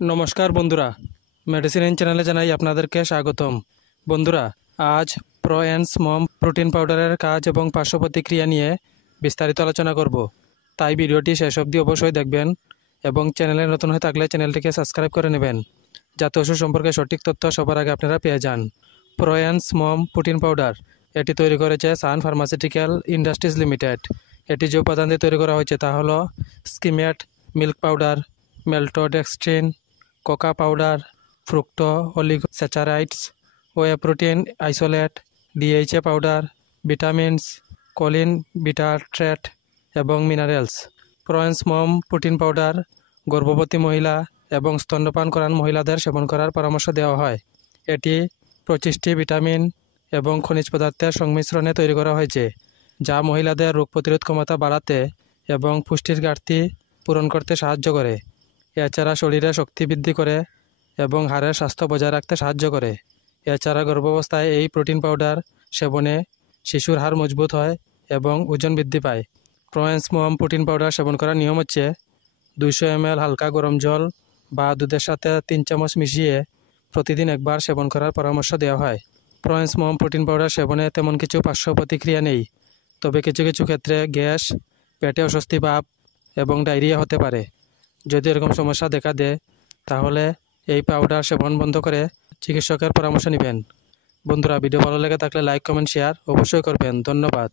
নমস্কার বন্ধুরা, medicine in চ্যানেলে জানাই আপনাদেরকে স্বাগতম। বন্ধুরা, আজ প্রো এন্ডস মম প্রোটিন পাউডারের কাজ এবং পার্শ্ব প্রতিক্রিয়া নিয়ে বিস্তারিত আলোচনা করব। তাই ভিডিওটি শেষ অবধি অবশ্যই দেখবেন এবং চ্যানেলে নতুন হয়ে থাকলে চ্যানেলটিকে সাবস্ক্রাইব করে নেবেন, যাতে ওষুধ সম্পর্কে সঠিক তথ্য সবার আগে আপনারা পেয়ে যান। Pro ends Mom protein powder এটি তৈরি করেছে সান ফার্মাসিউটিক্যাল ইন্ডাস্ট্রিজ লিমিটেড। এটি যে উপাদান দিয়ে তৈরি করা হয়েছে তা হলো skimmed milk powder, maltodextrin, cocoa powder, fructooligosaccharides, whey protein isolate, DHA powder, vitamins, choline bitartrate এবং minerals. Prohance Mom protein powder গর্ভবতী মহিলা এবং স্তন্যপান করান মহিলাদের সেবন করার পরামর্শ দেওয়া হয়। এটি 25টি ভিটামিন এবং খনিজ পদার্থের সংমিশ্রণে তৈরি করা হয়েছে, যা মহিলাদের রোগ প্রতিরোধ ক্ষমতা বাড়াতে এবং পুষ্টির ঘাটতি পূরণ করতে সাহায্য করে। এছাড়া শরীরে শক্তি বৃদ্ধি করে এবং হাড়ের স্বাস্থ্য বজায় রাখতে সাহায্য করে। এছাড়া গর্ভাবস্থায় এই প্রোটিন পাউডার সেবনে শিশুর হাড় মজবুত হয় এবং ওজন বৃদ্ধি পায়। Pro ends Mom protein powder সেবন করার নিয়ম হচ্ছে 200 ml হালকা গরম জল বা দুধের সাথে 3 চামচ মিশিয়ে প্রতিদিন একবার সেবন করার পরামর্শ দেওয়া হয়। Pro ends Mom protein powder সেবনে তেমন কিছু পার্শ্ব প্রতিক্রিয়া নেই, তবে কিছু কিছু ক্ষেত্রে গ্যাস, পেটে অস্বস্তি ভাব এবং ডায়রিয়া হতে পারে। যদি এরকম সমস্যা দেখা দেয় তাহলে এই পাউডার সেবন বন্ধ করে চিকিৎসকের পরামর্শ নেবেন। বন্ধুরা, ভিডিও ভালো লেগে থাকলে লাইক, কমেন্ট, শেয়ার অবশ্যই করবেন। ধন্যবাদ।